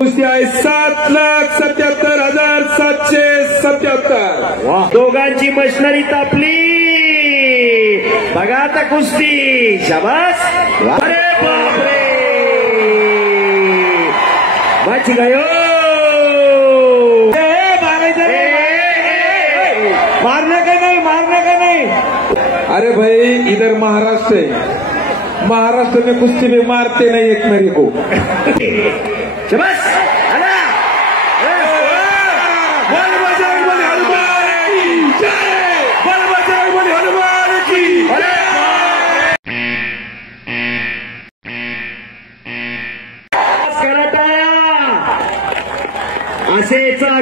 कुस्ती आहे 7,77,777. दोघांची मशिनरी तापली. बघा आता कुस्ती. शाबास. अरे बापरे, बच गयो. मारने का नहीं, मारने का नहीं. अरे भाई इधर महाराष्ट्र है, महाराष्ट्र में कुश्ती में मारते नहीं एक मेरे को. शाबास. असेचा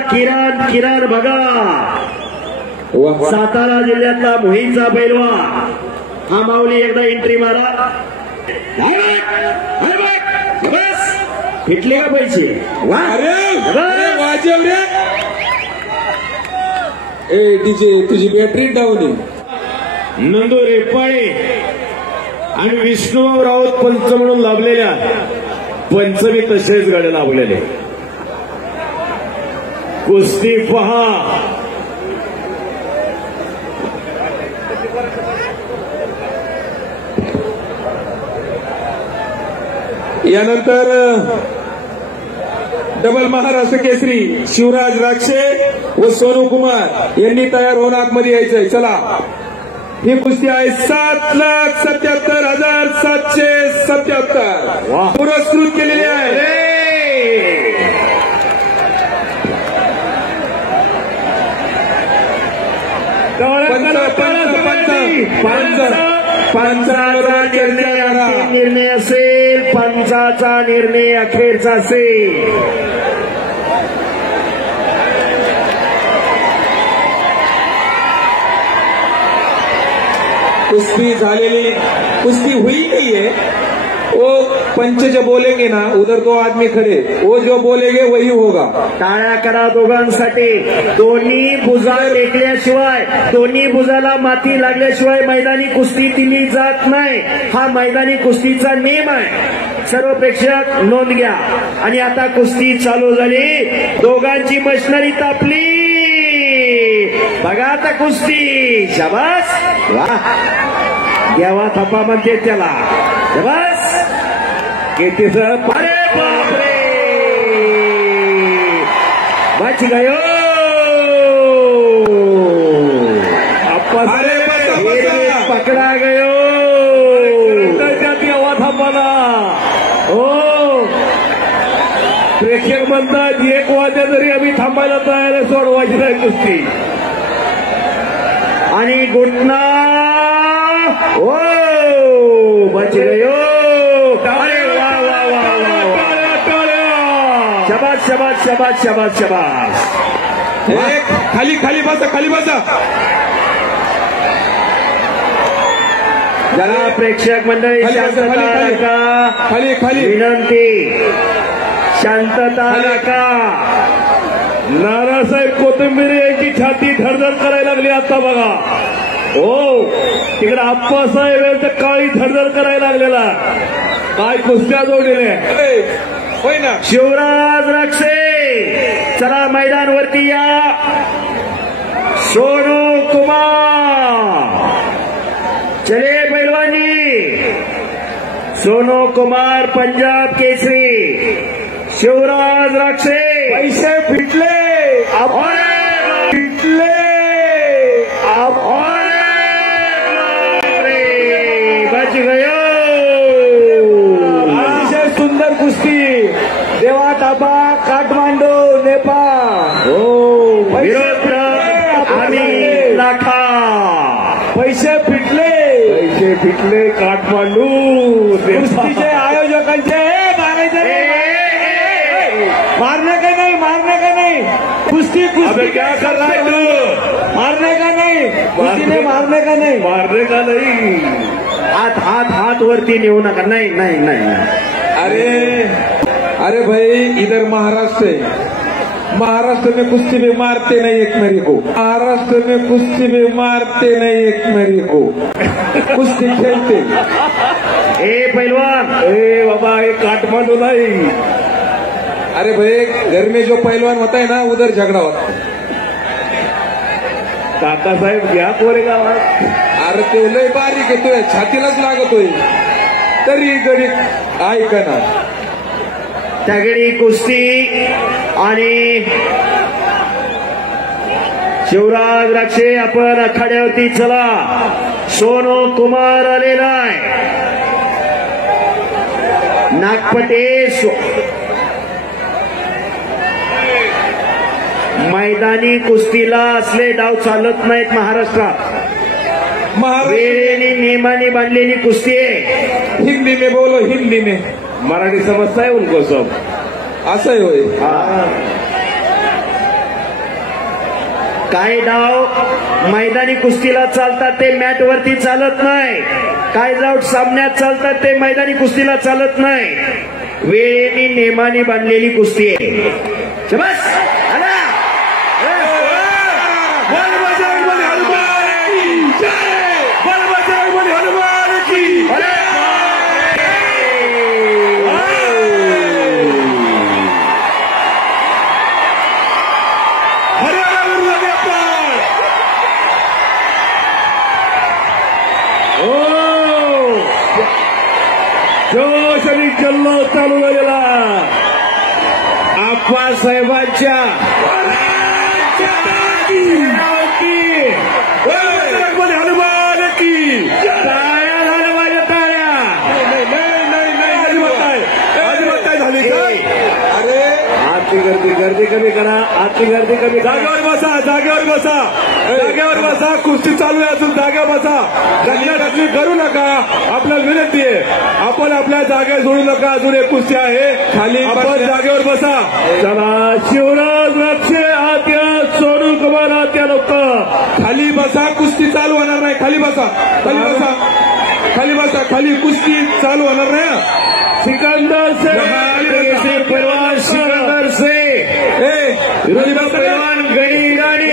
किरण बघा. सातारा जिल्ह्यातला मोहीमचा पैलवान हा माऊली एकदा एंट्री मारा. फिटले का पैसे. वाजव रे. ए डीजे तुझी बॅटरी डाऊन आहे. नंदू रेपाळे आणि विष्णुभाऊ राऊत पंच म्हणून लाभलेल्या पंचमी तसेच गाड्या लाभलेले. कुस्ती पहा. यानंतर डबल महाराष्ट्र केसरी शिवराज राक्षे व सोनू कुमार यांनी तयार होऊन आतमध्ये यायचंय. चला, ही कुस्ती आहे 7,77,777 पुरस्कृत केलेली आहे. निर्णय असेल, पंचाचा निर्णय अखेरचा असेल. कुश्ती झालेली, कुश्ती हुई नहीं है. वो पंच जो बोलेंगे ना उधर दो आदमी खड़े, वो जो बोलेंगे वही होगा. टाळ्या करा दोघांसाठी. दोन्ही भुजा टेकल्याशिवाय, दोन्ही भुजाला माती लागल्याशिवाय मैदानी कुस्ती दिली जात नाही. हा मैदानी कुस्तीचा नियम आहे. सर्व प्रेक्षक नोंद घ्या. आणि आता कुस्ती चालू झाली. दोघांची मशिनरी तापली. बघा आता कुस्ती. शाबास. घ्यावा थप्पा म्हणते त्याला. शाबास. किती सर. अरे बापरे, बच गयो. अरे पकडा गयो. घ्यावा थांबाला. हो, प्रेक्षक म्हणतात 1 वाजता जरी आम्ही थांबायला तयार आहे, सोडवायची नाही कुस्ती. आणि घुटना. ओ बच गयो. अरे वा वा वा वा. शाबास शाबास शाबास शाबास शाबास. खाली खाली बसा, खाली बसा. जरा प्रेक्षक मंडळी शांतता राखा. खाली खाली विनंती, शांतता राखा. नानासाहेब कोथिंबिरे यांची छाती धडधड करायला लागली आता बघा. हो, तिकडे आप्पासाहेब यांचं काळी धडधड करायला लागलेला. काय कुस्त्या जोडलेल्या होय ना. शिवराज राक्षे चला मैदानवरती या. सोनू कुमार चले पैलवानी. सोनू कुमार पंजाब केसरी. शिवराज राक्षे. पैसे फिटले. फिटले. बच गयो. अतिशय सुंदर कुस्ती. देवा ताबा काठमांडू नेपाळ. हो, विरोध आणि लाखा. पैसे फिटले. पैसे फिटले काठमांडू. कुस्तीचे आयोजकांचे मारने का नहीं, मारने का नहीं. कुश्ती कुश्ती क्या कर रहा है. मारने का नहीं, कुश्ती में मारने का नहीं, मारने का नहीं. हात हात हात वरती नेऊ नका. नाही नाही नाही. अरे भाई इधर महाराष्ट्र है, महाराष्ट्र में कुश्ती में मारते नहीं एक मेरे को. महाराष्ट्र में कुश्ती में मारते नहीं एक मेरे को. कुस्ती खेलते. ए पैलवान, ए बाबा, हे काठमांडू नाही. अरे भाई घर में जो पहलवान होता है ना उधर झगड़ा होता है. काकासाहेब घ्या कोरेगावात. अरे तो लय बारीक येतोय छातीलाच लागतोय तरी गडी ऐका ना. तगडी कुस्ती आणि शिवराज राक्षे आपण आखाड्यावरती चला. सोनू कुमार आलेला आहे. नागपटे मैदानी कुस्तीला असले डाव चालत नाहीत महाराष्ट्रात. वेळेने नियमाने बांधलेली कुस्ती आहे. हिंदी में बोलो हिंदी में. मराठी समजता है उनको सब. असं आहे होय. काय डाव मैदानी कुस्तीला चालतात ते मॅट वरती चालत नाही. काय डाव सामन्यात चालतात ते मैदानी कुस्तीला चालत नाही. वेळेने नियमाने बांधलेली कुस्ती आहे. शबास. जोश आणि जल्लोष चालू झालेला. आप्पासाहेबांच्या हनुमान की टाळ्या झाल्या माझ्या टाळ्या. अजिबात काय झाली काय. अरे आजची गर्दी कमी करा. आजची गर्दी कमी करा. जागेवर बसा. जागेवर बसा. जागेवर बसा. कुस्ती चालू आहे अजून. जागेवर बसा. ढकलाढकली करू नका. आपल्याला विनंती आहे आपण आपल्या जागेवर सोडू नका. अजून एक कुस्ती आहे खाली. आपण जागेवर बसा. चला शिवराज राक्षे आत्या सोनू कुमार आत्या लोक खाली बसा. कुस्ती चालू होणार नाही. खाली बसा. खाली बसा. खाली बसा. खाली कुस्ती चालू होणार नाही. सिकंदर से पहलवान सिकंदर से पहलवान गडी इराणी.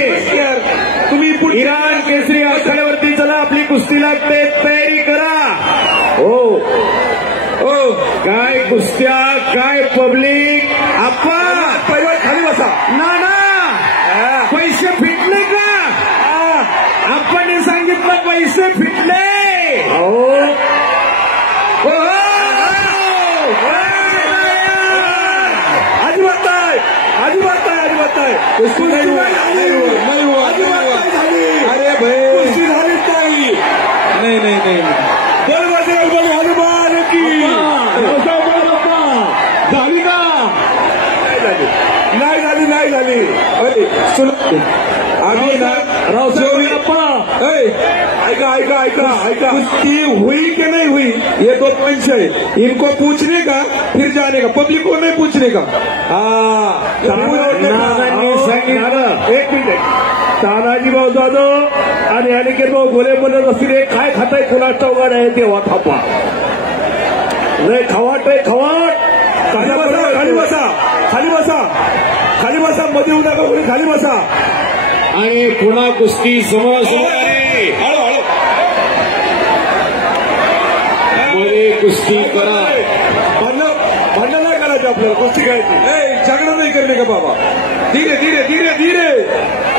तुम्ही इराण केसरी आखाड्यावरती चला. आपली कुस्ती लागते. तयारी करा. हो काय कुस्त्या काय पब्लिक. आपण पहिला खाली बसा. नाना पैसे फिटले का. आपण सांगितलं पैसे फिटले. अजिबात नाही. अजिबात नाही. अजिबात नाही. कुस्ती नाही झाली. अरे भाई कुस्ती झालीच नाही. नाही बोल हनुमान की झाली का. नाही झाली. आम्ही ना ऐका कुस्ती हुई कि नहीं हुई ये दो पॉइंट्स है. इनको पूछने का फिर जाने का. पब्लिक को नहीं पूछने का. एक मिनिट. तानाजीभाऊ जाधव आणि अनिकेतभाऊ गोले बोलत असतील काय खाताय कुणाचा उघड आहे तेव्हा थापा. नाही खवाट आहे खवाट. खाली बसा. खाली बसा. खाली बसा. मध्ये येऊ नका कोणी. खाली बसा. आणि पुन्हा कुस्ती समोर मध्ये कुस्ती करा. भांडण नाही करायचं आपल्याला. कुस्ती करायची. झगडा नाही करणे का बाबा. धीरे धीरे धीरे धीरे.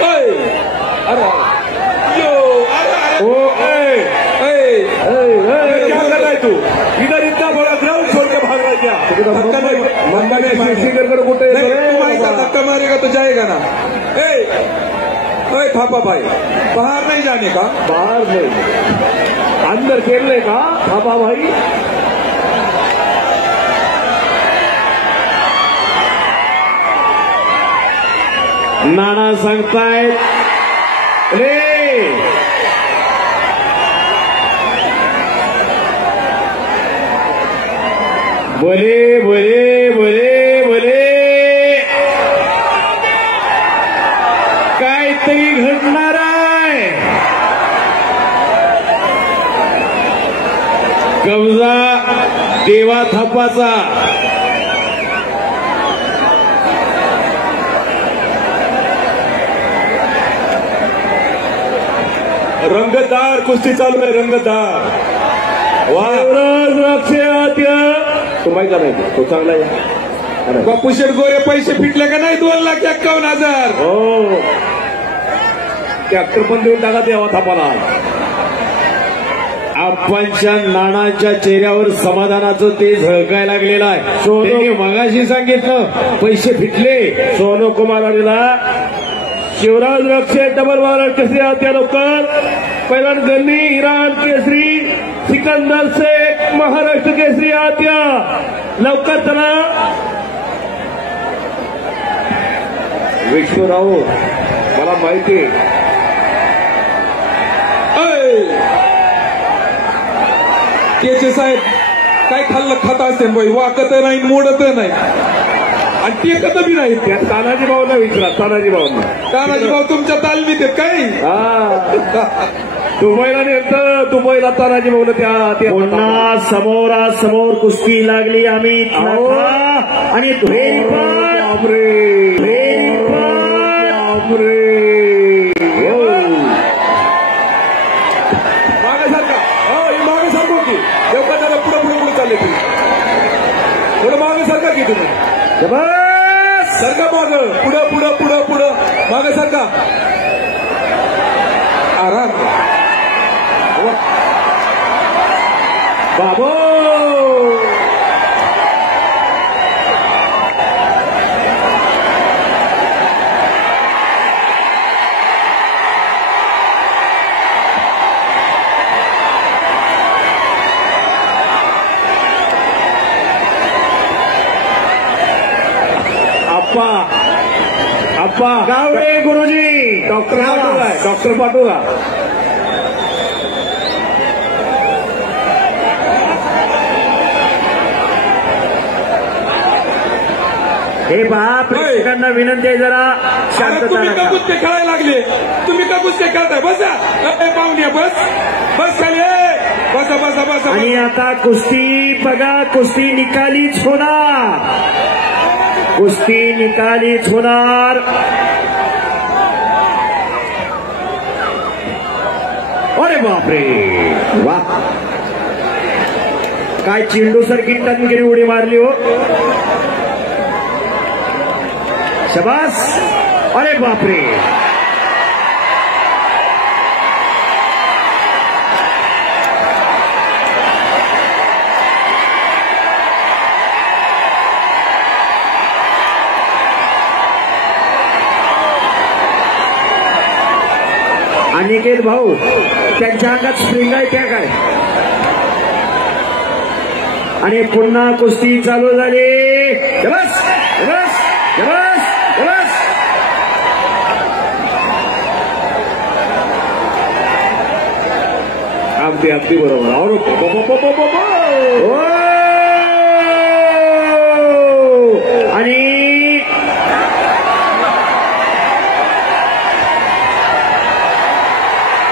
अरे क्या कर रहा है तू. इधर इतना बड़ा ग्राउंड छोड़ के भाग रहा है क्या. कुठे धक्का मारेगा तो जाएगा ना. थापा भाई बाहर नहीं जाने का. बाहर नहीं अंदर खेलने का. थापा भाई नाना सांगतायत रे. बोले बोले बोले बोले. काहीतरी घडणार आहे. कब्जा देवा थापाचा. रंगतदार कुस्ती चालू आहे. रंगतदार. शिवराज राक्षे आत्या. तो माहिती नाही तो चांगला आहे. बापू शेठ गोरे पैसे फिटले का नाही 2,51,000. हो ट्रॅक्टर पण देऊन टाका देवा थापाला. आप्पांच्या नानाच्या चेहऱ्यावर समाधानाचं ते झळकायला लागलेलं आहे. त्यांनी मगाशी सांगितलं पैसे फिटले. सोनू कुमार अडीला शिवराज रक्षे डबल बार केसरी आत्या लोकल पैलवान गन्नी इराण केसरी सिकंदर शेख महाराष्ट्र केसरी आत्या लवकर चला. विष्णूराव मला माहिती केचे साहेब काय खाल्लं खाता असते बाई वाकत नाही मोडत नाही आणि टेकत बी नाही. त्या तानाजी भाऊला विचारा. तानाजी भाऊंना तानाजी भाऊ तुमच्या तालमीत आहेत काय? दुबईला नेलं दुबईला तानाजी भाऊला त्या पुन्हा समोरासमोर कुस्ती लागली. अमित नाथा आणि मागासारखा मागासारखं की तेव्हा त्याला पुढे पुढे पुढे चालले तुम्ही थोडं मागासारखा की तुम्ही सरका माग पुढं पुढं पुढं पुढं मागासारखा आराम बाबो. आप्पा गावडे गुरुजी डॉक्टर पाठवला. हे पहा प्रेक्षकांना विनंती आहे जरा शांतता तुम्ही का राखा. कुस्ते खेळायला लागले. तुम्ही का कुस्ते खेळताय बसा पाहुण्या बस बस खाली बसा बसा बसा. आणि आता कुस्ती बघा कुस्ती निकालीच होणार. कुस्ती निकालीच होणार. अरे बापरे वा काय चेंडू सारखी टनगिरी उडी मारली हो. शबास. अरे बापरे अनिकेत भाऊ त्यांच्या अंगात स्प्रिंग आहे त्या काय. आणि पुन्हा कुस्ती चालू झाली. बस बस बस बस. अगदी अगदी बरोबर. आणि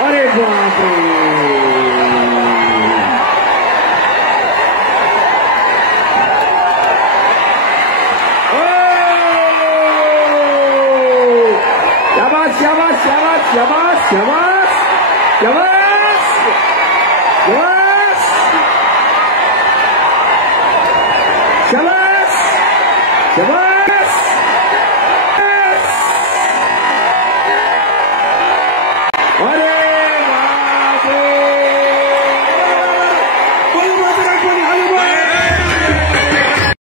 अरे बापरे शाबास शाबास शाबास शाबास शाबास शाबास शाबास शाबास शाबास